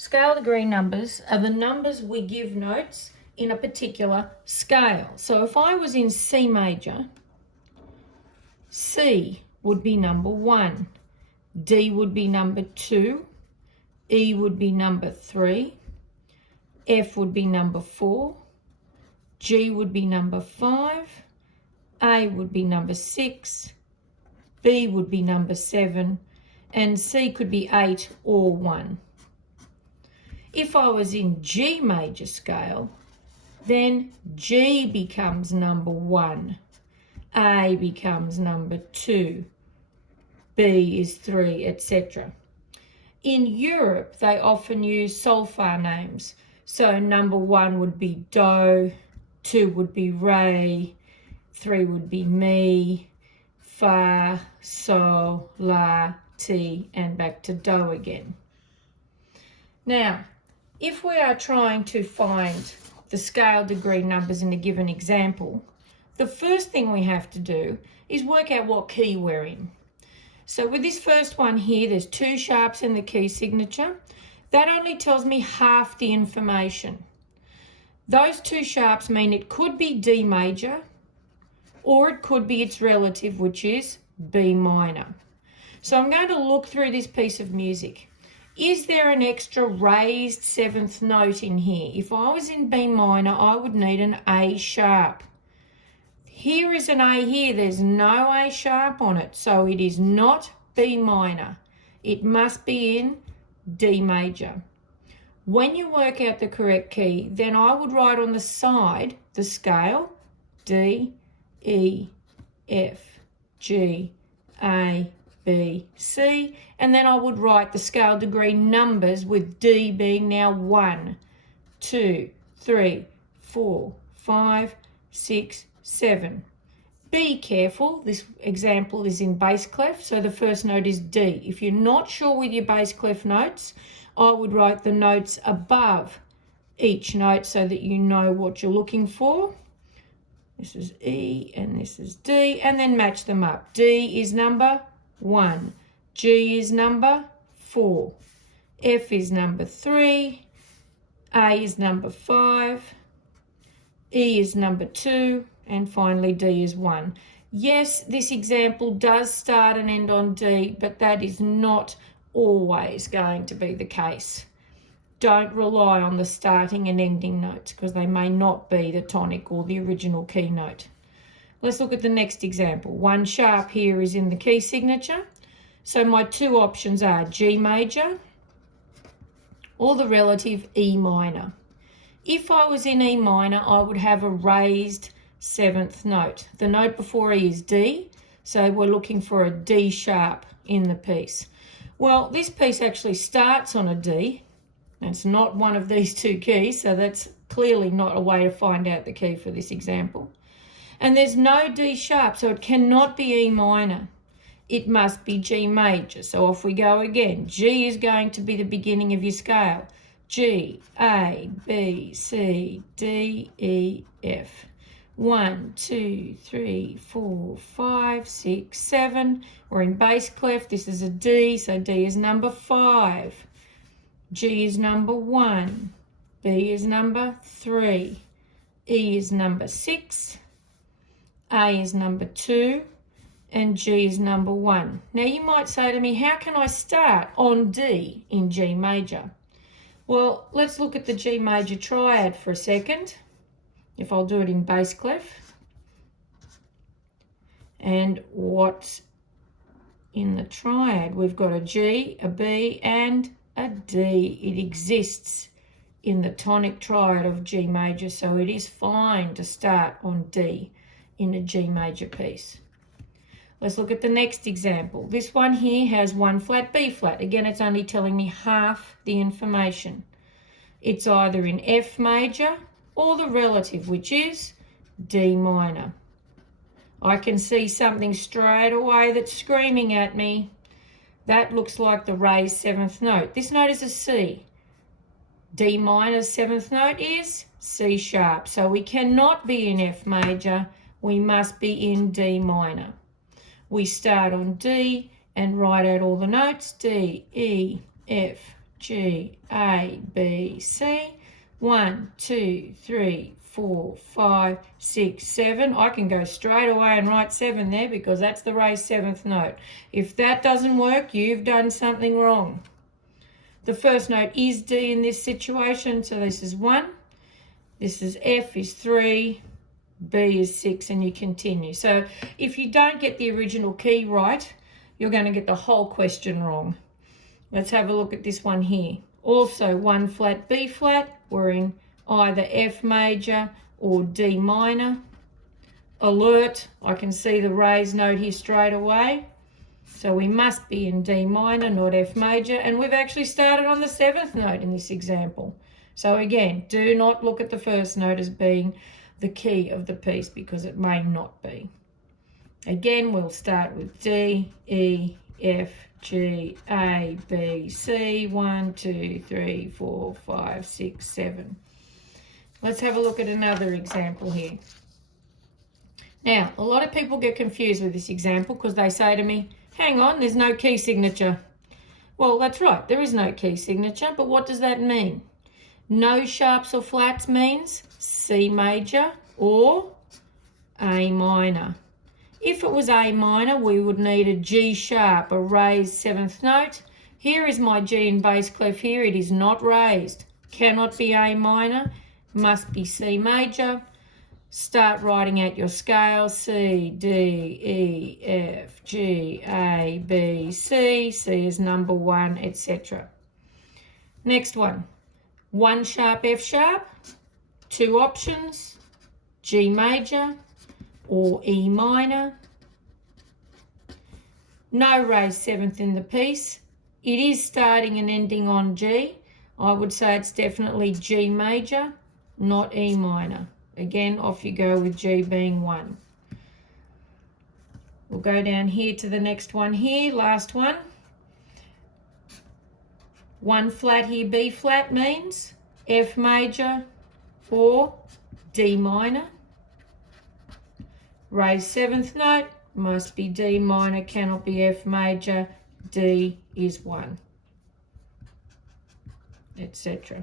Scale degree numbers are the numbers we give notes in a particular scale. So if I was in C major, C would be number 1, D would be number 2, E would be number 3, F would be number 4, G would be number 5, A would be number 6, B would be number 7, and C could be 8 or 1. If I was in G major scale, then G becomes number 1, A becomes number 2, B is 3, etc. In Europe, they often use solfa names. So number 1 would be do, 2 would be re, 3 would be mi, fa, sol, la, ti, and back to do again. Now, if we are trying to find the scale degree numbers in a given example, the first thing we have to do is work out what key we're in. So with this first one here, there's 2 sharps in the key signature. That only tells me half the information. Those 2 sharps mean it could be D major or it could be its relative, which is B minor. So I'm going to look through this piece of music. Is there an extra raised 7th note in here? If I was in B minor, I would need an A sharp. Here is an A here. There's no A sharp on it, so it is not B minor. It must be in D major. When you work out the correct key, then I would write on the side the scale D, E, F, G, A, B, C, and then I would write the scale degree numbers with D being now 1, 2, 3, 4, 5, 6, 7. Be careful, this example is in bass clef, so the first note is D. If you're not sure with your bass clef notes, I would write the notes above each note so that you know what you're looking for. This is E and this is D, and then match them up. D is number 1, G is number 4, F is number 3, A is number 5, E is number 2, and finally D is 1. Yes, this example does start and end on D, but that is not always going to be the case. Don't rely on the starting and ending notes because they may not be the tonic or the original key note. Let's look at the next example. 1 sharp here is in the key signature. So my 2 options are G major or the relative E minor. If I was in E minor, I would have a raised 7th note. The note before E is D, so we're looking for a D sharp in the piece. Well, this piece actually starts on a D. It's not one of these 2 keys, so that's clearly not a way to find out the key for this example. And there's no D sharp, so it cannot be E minor. It must be G major. So off we go again. G is going to be the beginning of your scale. G, A, B, C, D, E, F. 1, 2, 3, 4, 5, 6, 7. We're in bass clef. This is a D, so D is number 5. G is number 1. B is number 3. E is number 6. A is number 2. And G is number 1. Now you might say to me, how can I start on D in G major? Well, let's look at the G major triad for a second. If I'll do it in bass clef. And what's in the triad? We've got a G, a B, and a D. It exists in the tonic triad of G major, so it is fine to start on D in a G major piece. Let's look at the next example. This one here has 1 flat, B flat. Again, it's only telling me half the information. It's either in F major or the relative, which is D minor. I can see something straight away that's screaming at me. That looks like the raised 7th note. This note is a C. D minor's 7th note is C sharp. So we cannot be in F major. We must be in D minor. We start on D and write out all the notes, D, E, F, G, A, B, C. 1, 2, 3, 4, 5, 6, 7. I can go straight away and write 7 there because that's the raised seventh note. If that doesn't work, you've done something wrong. The first note is D in this situation, so this is 1. This is F is 3, B is 6, and you continue. So if you don't get the original key right, you're going to get the whole question wrong. Let's have a look at this one here. Also 1 flat, B flat. We're in either F major or D minor. Alert, I can see the raised note here straight away. So we must be in D minor, not F major. And we've actually started on the 7th note in this example. So again, do not look at the first note as being the key of the piece because it may not be. Again, we'll start with D, E, F, G, A, B, C, 1, 2, 3, 4, 5, 6, 7. Let's have a look at another example here. Now, a lot of people get confused with this example because they say to me, hang on, there's no key signature. Well, that's right, there is no key signature, but what does that mean? No sharps or flats means C major or A minor. If it was A minor, we would need a G sharp, a raised 7th note. Here is my G in bass clef here. It is not raised. Cannot be A minor. Must be C major. Start writing out your scale. C, D, E, F, G, A, B, C. C is number 1, etc. Next one. 1 sharp, F sharp. 2 options. G major or E minor. No raised 7th in the piece. It is starting and ending on G. I would say it's definitely G major, not E minor. Again, off you go with G being 1. We'll go down here to the next one here, last one. 1 flat here, B flat means F major or D minor. Raised 7th note must be D minor, cannot be F major. D is 1, etc.